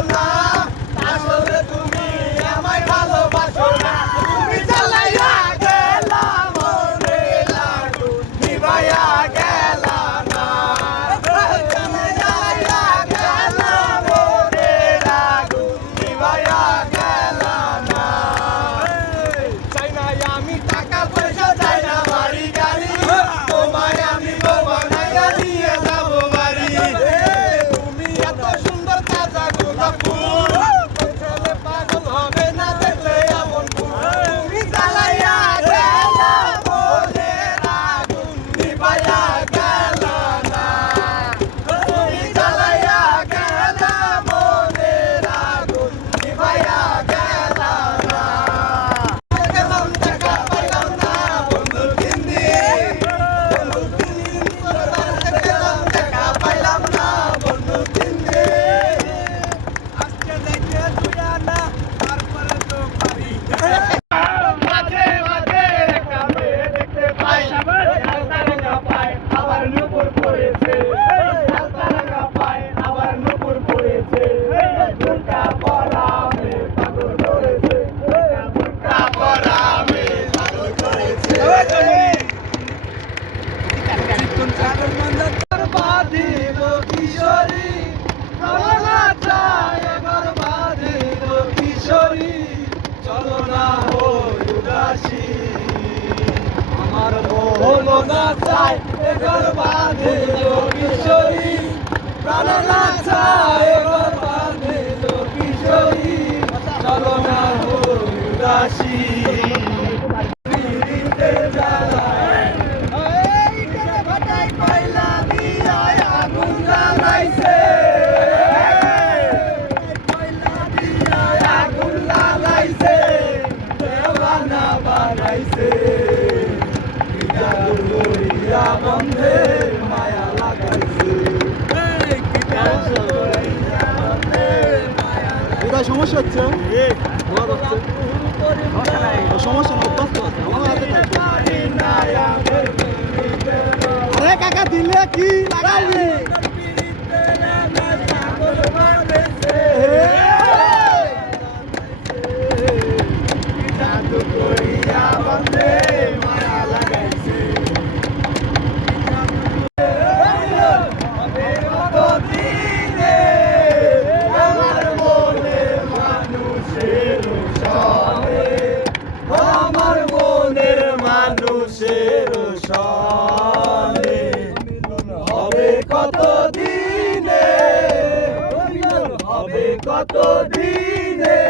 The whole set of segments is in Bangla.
alive. কিশোরী চলো না চায় এবার বাঁধে উদাসী আমার মোহন না চায় এবার বাঁধে কিশোরী। প্রাণ না চায় উদাসী। বন্ধের মায়া লাগাইছে সমস্যা হচ্ছে সমস্যা না অভ্যাস দিলে কি লাগাইবি Yeah. কত দিনে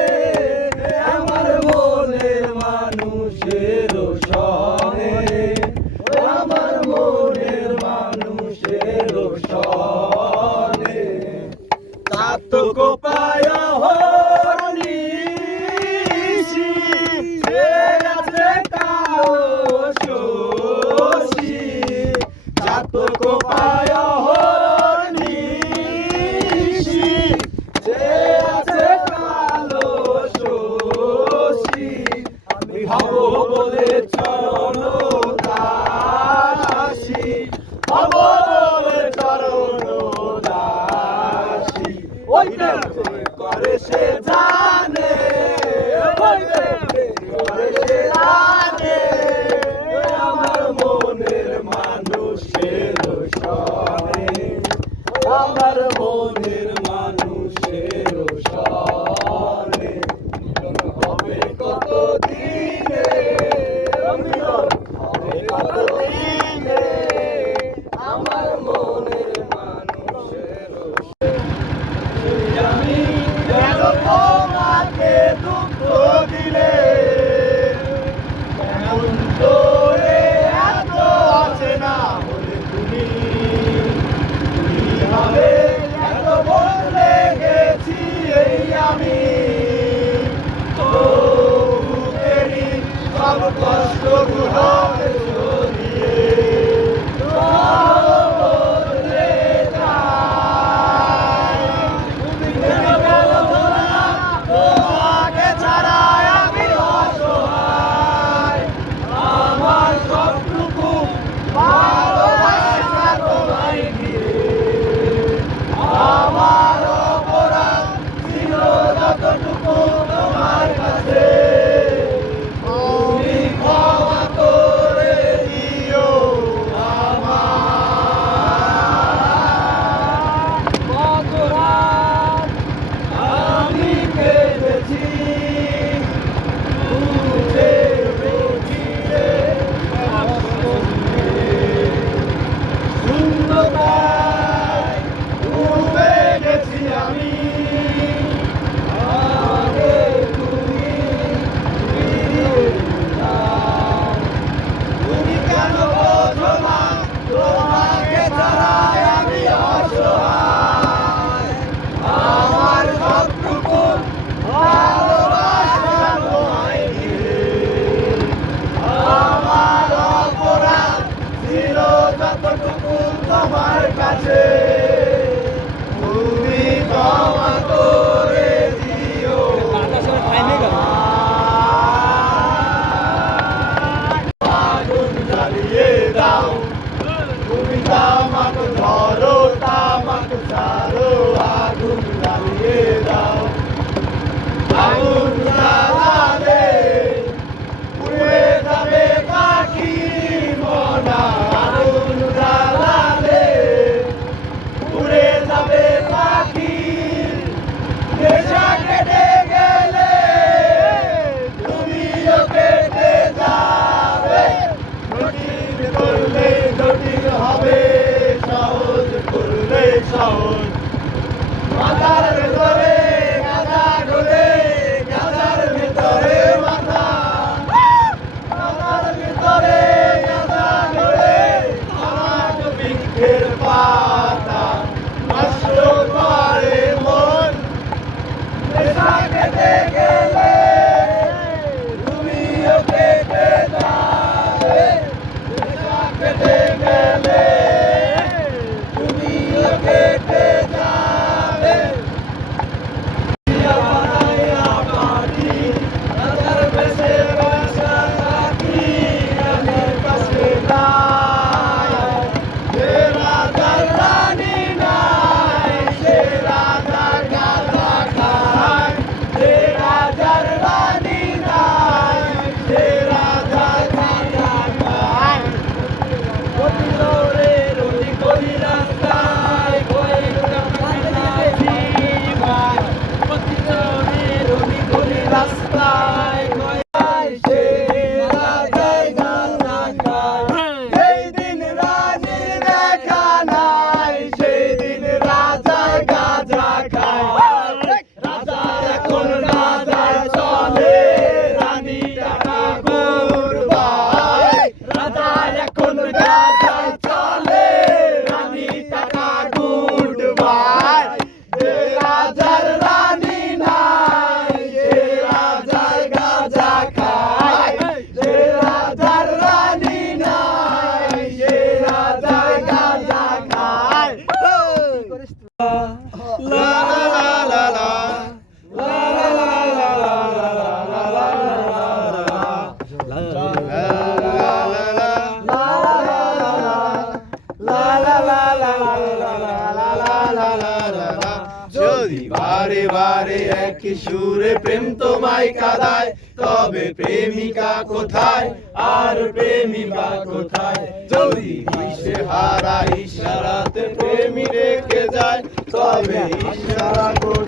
করে সে জানে। আমি তো কষ্ট গুহা সুরে প্রেম তোমায় কাদায়, তবে প্রেমিকা কোথায়? আর প্রেমিকা কোথায়? যদি সে হারা ইশারাতে প্রেমী রেখে যায়, তবে ইশারা কোথায়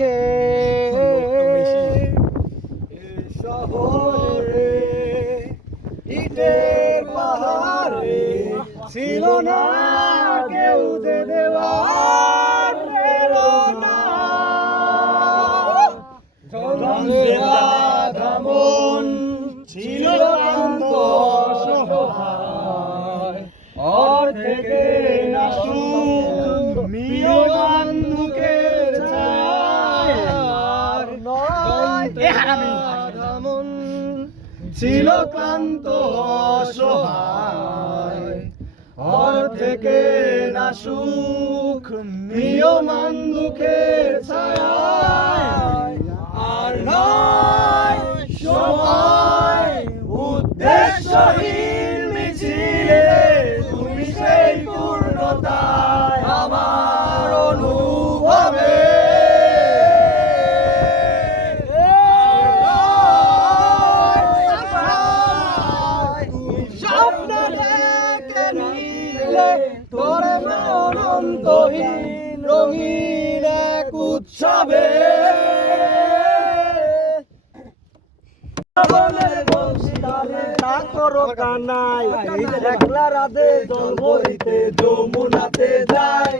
ডাকে শহরে ইটের পাহাড়ে ছিল না। কানাই একলা রাধে জল ভরিতে যমুনাতে যায়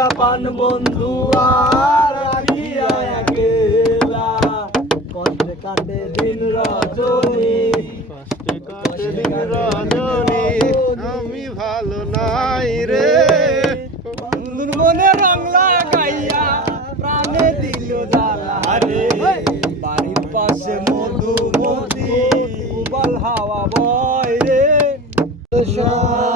একলা পান বন্ধু আর রাখিয়া একলা। কষ্টে কাটে দিন রজনী। কষ্ট কাটে দিন রজনী। আমি ভালো নাই রে। বন্ধুর মনে রং লাগাইয়া প্রাণে দিল জ্বালা। রে বাড়ির পাশে মধুমতি উবল হাওয়া বয় রে। সব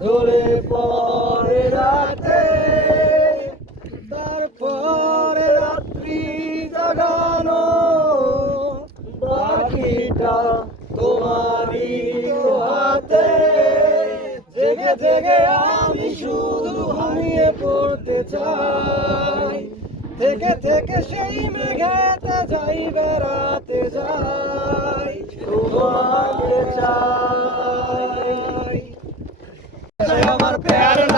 ধরে পরে রাতে, তারপরে রাত্রি জাগানো, বাকিটা তোমারই হাতে। জেগে জেগে আমি শুধু হারিয়ে পড়তে চাই। থেকে থেকে সেই মেঘাতে যাই বেড়াতে যাই। তোমাকে চাই। Değerli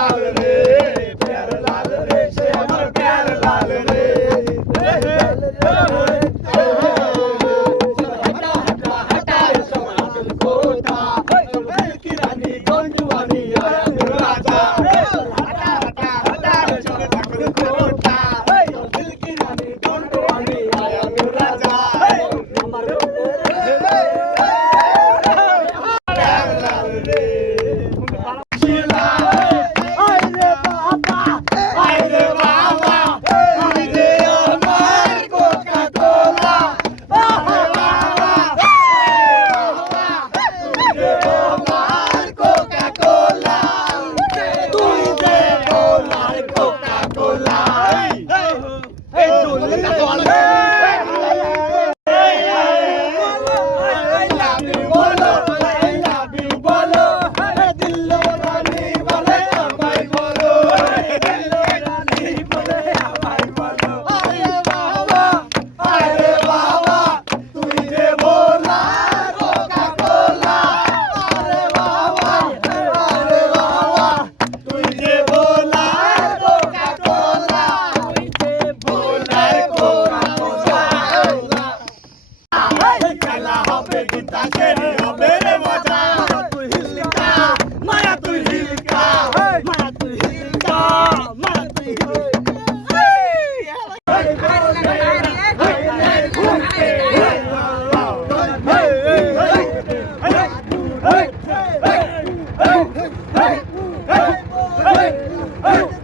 哎呦！